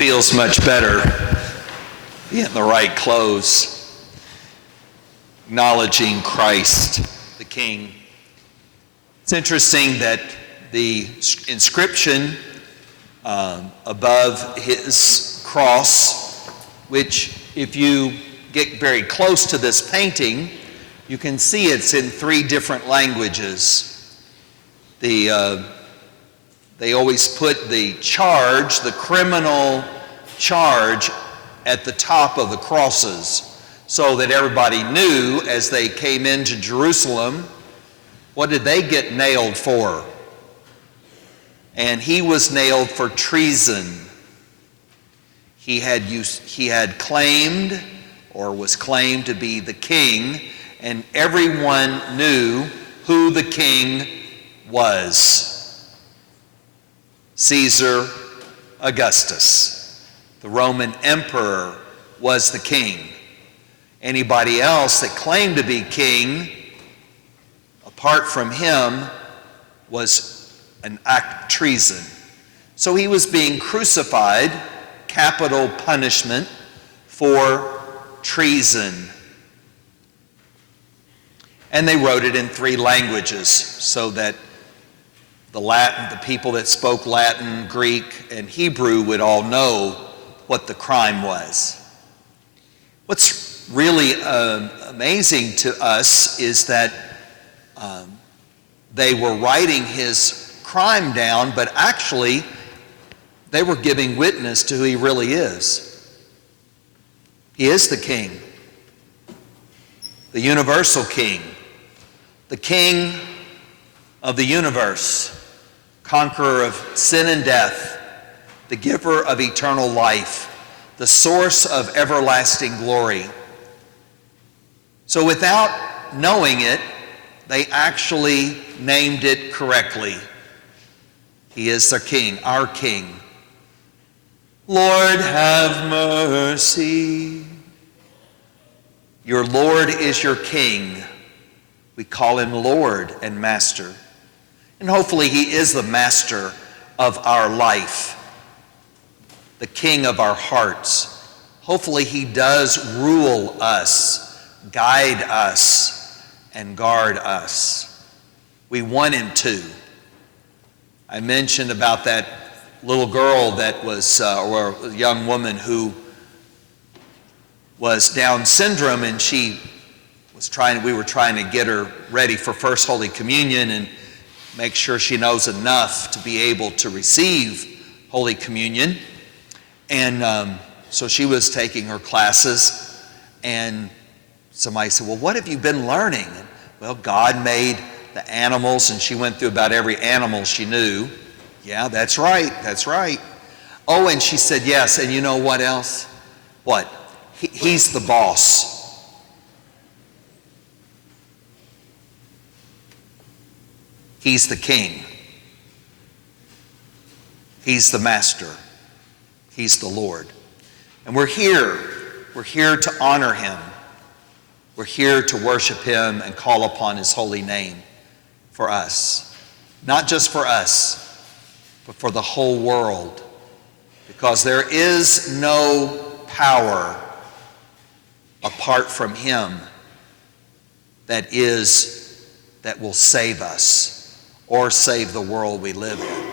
feels much better being in the right clothes, acknowledging Christ, the King. It's interesting that the inscription above his cross, which if you get very close to this painting, you can see it's in 3 different languages. They always put the charge, the criminal charge, at the top of the crosses so that everybody knew as they came into Jerusalem, what did they get nailed for? And he was nailed for treason. He had claimed or was claimed to be the king, and everyone knew who the king was. Caesar Augustus, the Roman emperor, was the king. Anybody else that claimed to be king, apart from him, was an act of treason. So he was being crucified, capital punishment, for treason. And they wrote it in 3 languages so that the people that spoke Latin, Greek, and Hebrew would all know what the crime was. What's really amazing to us is that they were writing his crime down, but actually they were giving witness to who he really is. He is the king, the universal king, the king of the universe, conqueror of sin and death, the giver of eternal life, the source of everlasting glory. So without knowing it, they actually named it correctly. He is their king, our king. Lord, have mercy. Your Lord is your king. We call him Lord and Master. And hopefully he is the master of our life, the king of our hearts. Hopefully he does rule us, guide us, and guard us. We want him to. I mentioned about that little girl that was, or a young woman who was Down syndrome, and we were trying to get her ready for First Holy Communion and make sure she knows enough to be able to receive Holy Communion. And so she was taking her classes, and somebody said, well, what have you been learning? And, well, God made the animals, and she went through about every animal she knew. Yeah, that's right, that's right. Oh, and she said, yes, and you know what else? What? He's the boss. He's the king. He's the master. He's the Lord. And we're here. We're here to honor him. We're here to worship him and call upon his holy name for us. Not just for us, but for the whole world. Because there is no power apart from him that will save us or save the world we live in.